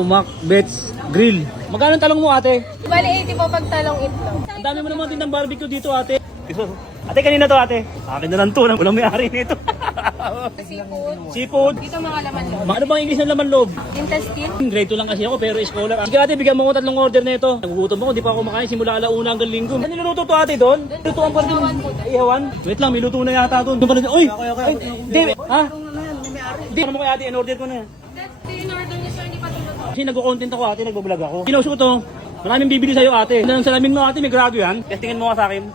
Macbeth's Grill. Magkano talong mo, ate? Bali 80 po pag talong itlog. Ang dami mo naman din ng barbecue dito, ate. Ate, kanina to, ate. Akin na lang to. Walang may-ari nito. Seafood. Seafood. Dito mga laman loob. Ano bang English ng laman loob? Intestine. Grade 2 lang kasi ako pero scholar. Sige ate, bigyan mo ko 3 order na ito. Nagugutom ako, di pa ako kumakain simula alauna hanggang linggo. Ano niluluto to ate doon? Lutuan pa rin. Ihawan? Wait lang, may luto na yata doon. Uy! Ay, di, ha? Di, ano mo kaya ate, in-order ko na. That's the in-order niyo sir, hindi pa tinuto. Kasi nag-content ako ate, nagbablog ako. Pinost ko to. Maraming bibili sa'yo ate. Ang salamin mo ate, may grado yan. Testingin mo ka sa akin.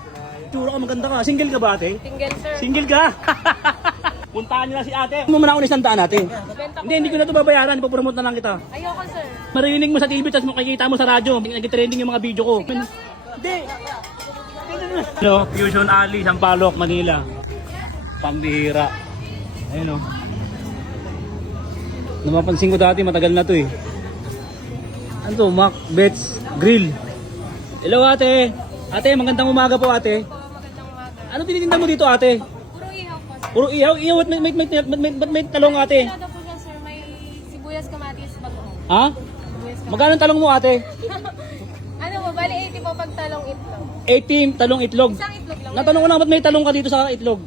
Tsura ka, maganda ka. Single ka ba ate? Single sir. Single ka? Puntahan niyo na si ate. Mo muna ako ng 100 ate. Benta ko. Hindi ko na ito babayaran. Ipopromote na lang kita. Ayoko sir. Marinig mo sa TV, tapos makikita mo sa radyo. Nag-trending yung mga video ko. Hindi. Hello, Fusion Alley, Sampaloc, Manila. Pambihira. Ayun o. Napapansin ko dati, matagal na to eh. Ano to? Macbeth's Grill. Hello ate. Ate, magandang umaga po ate. Magandang umaga. Ano tinitinda mo dito ate? Puro ihaw po. Puro ihaw. Ihaw at may talong ate. Pinado po siya sir, may sibuyas, kamatis, bagoong. Ha? Sibuyas, kamatis. Magkano talong mo ate? Ano po, bali 80 po pag talong itlog. 18 talong itlog. Isang itlog lang. Natanong ko lang ba't may talong ka dito sa itlog?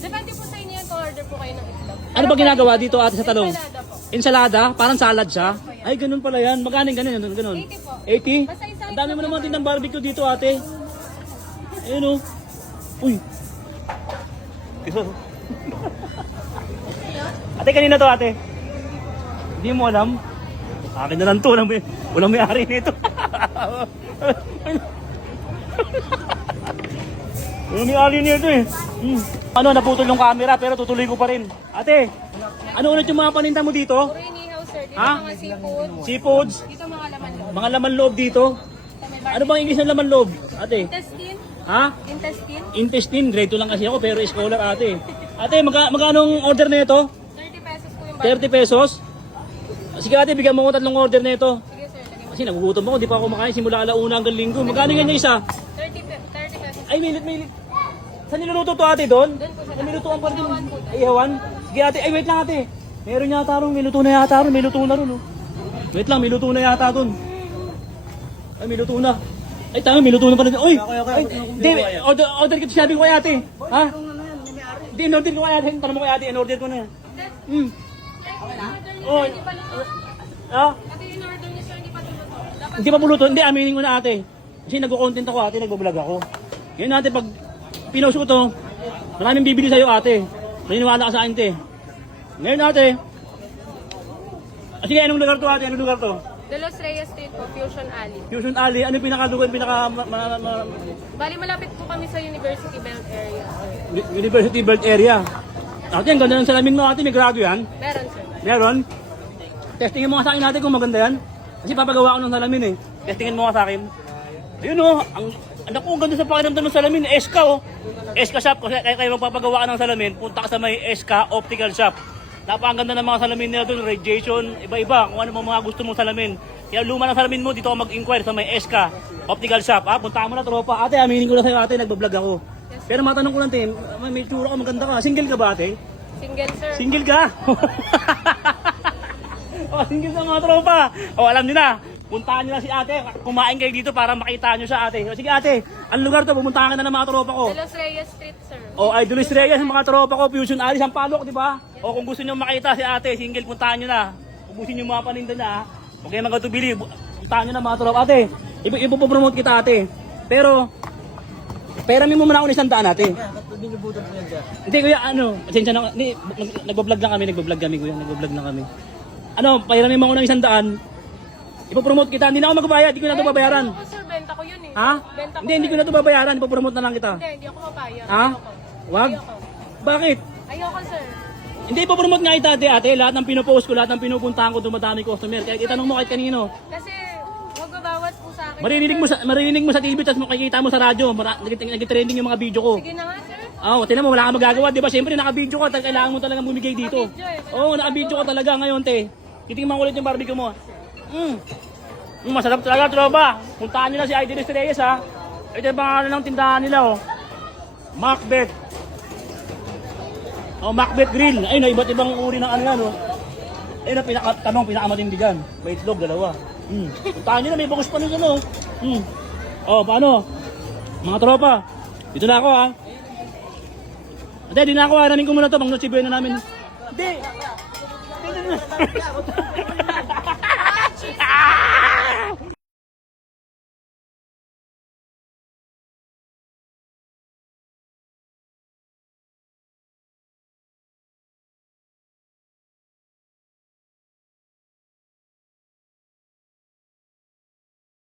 Depende po sa inyo yan kung order po kayo ng itlog. Ano ba ginagawa dito ate sa talong? Ensalada po. Ensalada? Parang salad siya? Ay, ganun pala yan. Magkano ganun? 80 po. 80? Basta isang Ang dami mo itlog naman lang. din ng barbecue dito ate. Ayun o. Uy. Ate, kanina to ate. Hindi mo alam. Akin na lang to. Walang may-ari nito. Walang may-ari nito eh. Ano, naputol yung camera pero tutuloy ko pa rin. Ate, ano ulit yung mga paninda mo dito? Puro inihaw sir. Dito Ha? mga seafood. Seafoods? Dito mga laman loob. Mga laman loob dito? Dito may Ano bang English ng laman loob? Ate? intestine. Ha? Intestine. Intestine, grade 2 lang kasi ako pero scholar ate. Ate, magkano order na ito? 30 pesos po yung 30 pesos? Sige ate, bigyan mo ko 3 order na ito. Sige sir, lagay mo. Kasi nagugutom ako, di pa ako kumakain simula alauna hanggang linggo. Magkano ganyan isa? 30 pesos. Ay, milit. Saan niluluto to ate doon? Doon po sa Nilutuan pa rin. Ihawan po. Ay, ihawan? Sige ate, ay wait lang ate. Meron yata ron, may luto na yata ron, may luto na ron. Oh. Wait lang, may luto na yata doon. Ay, may luto na. Ay, tama, may luto na pala. Uy! Ay, di, order kita sinabi ko kay ate. Ha? Di, in-order ko kay ate. Tanong mo kay ate, in-order ko na yan. Oy. Ha? Ate, in-order niyo sir, hindi pa tinuto. Dapat Hindi pa puluto. Hindi, aminin ko na ate. Kasi nagko-content ako ate, nagbablog ako. Ngayon ate, pag pinost ko to, maraming bibili sa'yo ate. Naniniwala ka sa akin te. Ngayon ate. Sige, anong lugar to ate? Anong lugar to? De Los Reyes Street po, Fusion Alley. Fusion Alley. Ano yung pinakalugar, Bali, malapit po kami sa University Belt area. Sir. University Belt area. Ate, ang ganda ng salamin mo ate. May grado yan? Meron sir. Meron? Testingin mo nga sa akin ate kung maganda yan. Kasi papagawa ko ng salamin eh. Testingin mo nga sa akin. Ayun oh, ang ganda sa pakiramdam ng salamin. SK oh. SK Shop. Kasi kayo magpapagawa ka ng salamin, punta ka sa may SK Optical Shop. Napakaganda ng mga salamin nila doon, radiation, iba-iba, kung ano mga gusto mong salamin. Kaya luma ng salamin mo, dito ka mag-inquire sa may SK Optical Shop. Ha? Punta mo na tropa. Ate, aminin ko na sa'yo ate, nagbablog ako. Pero matanong ko lang te, may tsura ka, maganda ka. Single ka ba ate? Single sir. Single ka? Oh, single sa mga tropa. Oh, alam niyo na. Puntahan niyo na si ate. Kumain kayo dito para makita niyo siya ate. O sige ate, ang lugar to, pumuntahan ka na ng mga tropa ko. De Los Reyes Street sir. O Idolis Reyes, mga tropa ko, Fusion Alley, Sampaloc, di ba? O kung gusto niyo makita si ate, single, puntahan niyo na. Kung gusto niyo mga paninda niya, ha? Huwag kayo magkatubili. Puntahan niyo na mga tropa. Ate, ipopromote kita ate. Pero, pera mo muna ako ng 100 ate. Hindi kuya, ano, pasensya na, nagbablog lang kami kuya, nagbablog lang kami. Ano, pairamin mo ako ng 100. Ipopromote kita, hindi na ako magbabayad, hindi ko na ito babayaran. Ako sir, benta ko yun eh. Ha? Benta ko. Hindi ko na ito babayaran, ipopromote na lang kita. Hindi ako papayag. Ha? Ayoko. Wag? Ayoko. Bakit? Ayoko sir. Hindi ipopromote nga kita ate, lahat ng pinopost ko, lahat ng pinupuntahan ko, dumadami customer. Kaya itanong mo kahit kanino. Kasi magbabawas po sa akin. Marinig mo sa TV, tapos makikita mo sa radyo, nag-trending yung mga video ko. Sige na nga sir. Tinan mo, wala kang magagawa, di ba? Siyempre, naka-video ka, kailangan mo talagang bumigay dito. Naka-video ka talaga ngayon, te. Titingnan ko ulit yung barbecue mo. Masarap talaga, tropa. Puntahan nyo na si Idolis Reyes, ha. Ito yung pangalan ng tindahan nila, oh. Macbeth. Macbeth Grill. Ayun, iba't ibang uri ng ano yan, oh. Ayun ang pinakamatindi dyan. May itlog, dalawa. Puntahan nyo na, may bagus pa nun ano. Oh, paano? Mga tropa, dito na ako ha. Hindi, di na ako ha. Namin ko muna to, bang nasibuhay na namin. Hindi!